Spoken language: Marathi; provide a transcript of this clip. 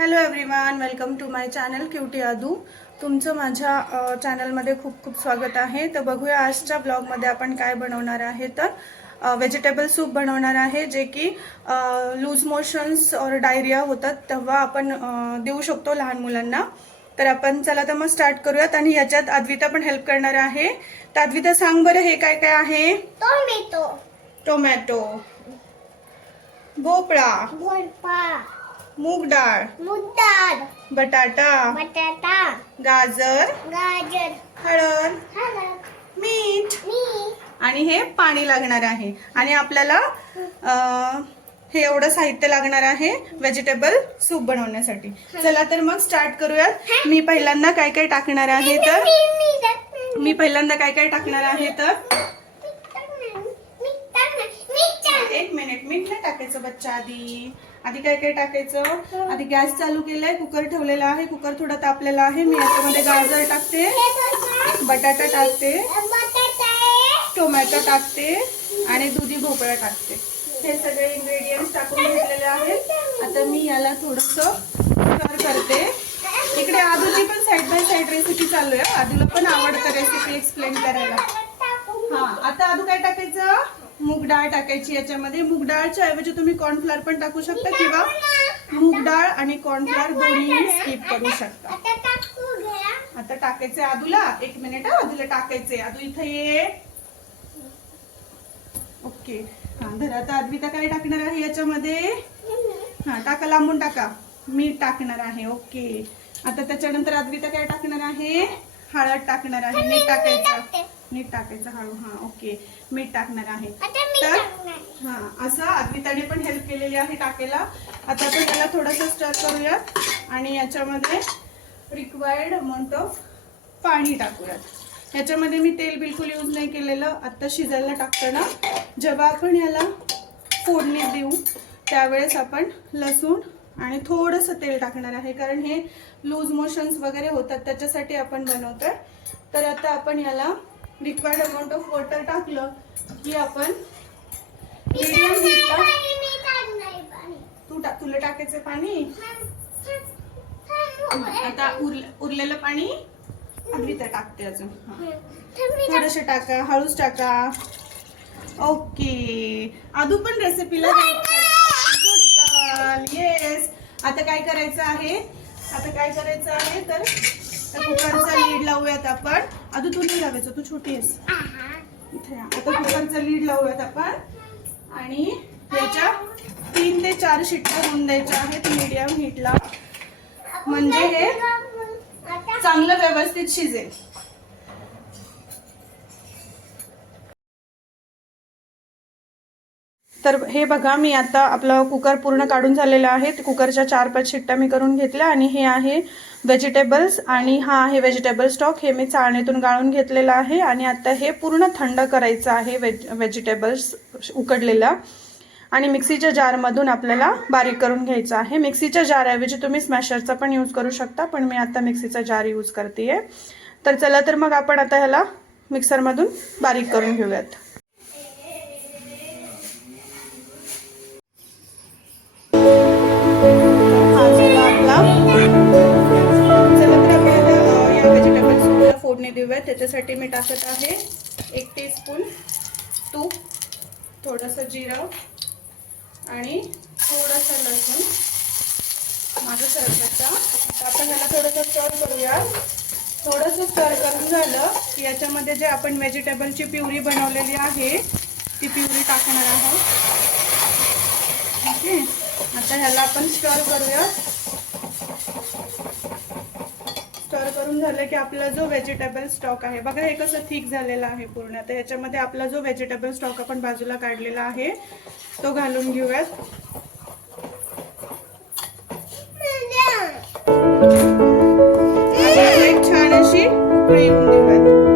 Hello everyone, welcome to my channel cutie Aadu. तुमचं माझ्या चॅनलमध्ये खूप खूप स्वागत आहे. तर बघूया आजच्या ब्लॉगमध्ये आपण काय बनवणार आहे. तर व्हेजिटेबल सूप बनवणार आहे, जे की लूज मोशन्स और डायरिया होतात तेव्हा आपण देऊ शकतो लहान मुलांना. तर आपण चला तर मग स्टार्ट करूयात. आणि याच्यात अद्विता पण हेल्प करणार आहे. तर अद्विता सांग बरं, हे काय काय आहे. टोमॅटो, भोपळा, मूग डाळ, बटाटा, गाजर, हळद, मीठ आणि हे पाणी लागणार आहे. आणि आपल्याला हे एवढं साहित्य लागणार आहे व्हेजिटेबल सूप बनवण्यासाठी. चला तर मग स्टार्ट करूयात. मी पहिल्यांदा काय काय टाकणार आहे तर एक मिनिट, मीठ नाही टाकायचं बच्चा. आधी काय काय टाकायचं. आधी गॅस चालू केलाय, कुकर ठेवलेला आहे. कुकर थोडा तापलेला आहे. मी याच्यामध्ये गाजर टाकते, बटाटा टाकते, टोमॅटो टाकते आणि दुधी भोपळा टाकते. हे सगळे इंग्रेडियंट्स टाकून घेतलेले आहेत. आता मी याला थोडस स्टर करते. इकडे आदूची पण साईड बाय साईड रेसिपी चालू आहे. आदूला पण आवडतं रेसिपी एक्सप्लेन करायला. हा, आता आदू काय टाकायचं. मूग डाळ टाकायची याच्यामध्ये. मूग डाळच्या ऐवजी तुम्ही कॉर्नफ्लॉर पण टाकू शकता किंवा मूग डाळ आणि कॉर्नफ्लॉर दोन्ही स्किप करू शकता. आता टाकायचंय आदूला. एक मिनिट, आदूला टाकायचंय. आदू इथे ये. ओके, हा धर. आता अद्विता काय टाकणार आहे याच्यामध्ये. हा टाका, लांबून टाका. मीठ टाकणार आहे. ओके, आता त्याच्यानंतर अद्विता काय टाकणार आहे. हळद टाकणार आहे. मीठ टाकायचं हळू. हा ओके, मीठ टाकणार आहे. तर हा, असं अद्विताने पण हेल्प केलेली आहे टाकायला. आता आपण याला थोडंसं स्टर करूयात आणि याच्यामध्ये रिक्वायर्ड अमाऊंट ऑफ पाणी टाकूयात. याच्यामध्ये मी तेल बिलकुल यूज नाही केलेलं. आता शिजायला टाकताना जेव्हा आपण याला फोडणी देऊ त्यावेळेस आपण लसूण आणि थोडंसं तेल टाकणार आहे, कारण हे लूज मोशन्स वगैरे होतात त्याच्यासाठी आपण बनवतोय. तर आता आपण याला रिक्वायर्ड अमाऊंट ऑफ वॉटर टाकलं की आपण मीडियम हीटला. तुला टाकायचं पाणी. आता उरलेलं पाणी अद्विता टाकते अजून. थोडंसं टाका, हळूच टाका. ओके, आदू पण रेसिपीला गुड गर्ल. येस. आता काय करायचं आहे तर कुकरचा लीड लावूयात आपण. आदू तू नाही लावायचं, तू छोटी आहेस. आता कुकरचा लीड लावूयात आपण आणि याच्या 3 ते 4 शिट्ट्या होऊन द्यायच्या आहेत मीडियम हीटला, म्हणजे हे चांगलं व्यवस्थित शिजेल. तर हे बघा, मी आता आपला कुकर पूर्ण काढून झालेला आहे. कुकरच्या 4-5 शिट्ट्या मी करून घेतल्या. आणि हे आहे व्हेजिटेबल्स आणि हा आहे व्हेजिटेबल स्टॉक. हे मी चाळणीतून गाळून घेतलेलं आहे. आणि आता हे पूर्ण थंड करायचं आहे व्हेजिटेबल्स उकडलेला. आणि मिक्सीच्या जारमधून आपल्याला बारीक करून घ्यायचं आहे. मिक्सीच्या जारऐवजी तुम्ही स्मॅशरचा पण यूज करू शकता, पण मी आता मिक्सीचा जार यूज करते. तर चला तर मग आपण आता ह्याला मिक्सरमधून बारीक करून घेऊयात. फोडणी देऊयात. त्याच्यासाठी मी टाकत आहे 1 टीस्पून तूप, थोडंसं जिरं आणि थोडंसं लसूण. माझं सरबत्ता. आपण याला थोडंसं स्टर करूया. थोडंसं स्टर करून झालं की याच्यामध्ये जे आपण व्हेजिटेबलची प्युरी बनवलेली आहे ती प्युरी टाकणार आहोत. ओके, आता ह्याला आपण स्टर करूया. स्टर करून झालं की आपला जो व्हेजिटेबल स्टॉक आहे बघा, हे कसं थिक झालेलं आहे पूर्ण. तर ह्याच्यामध्ये आपला जो व्हेजिटेबल स्टॉक आपण बाजूला काढलेला आहे तो घालून घेऊयात. एक छान अशी उकळी येऊन देऊयात.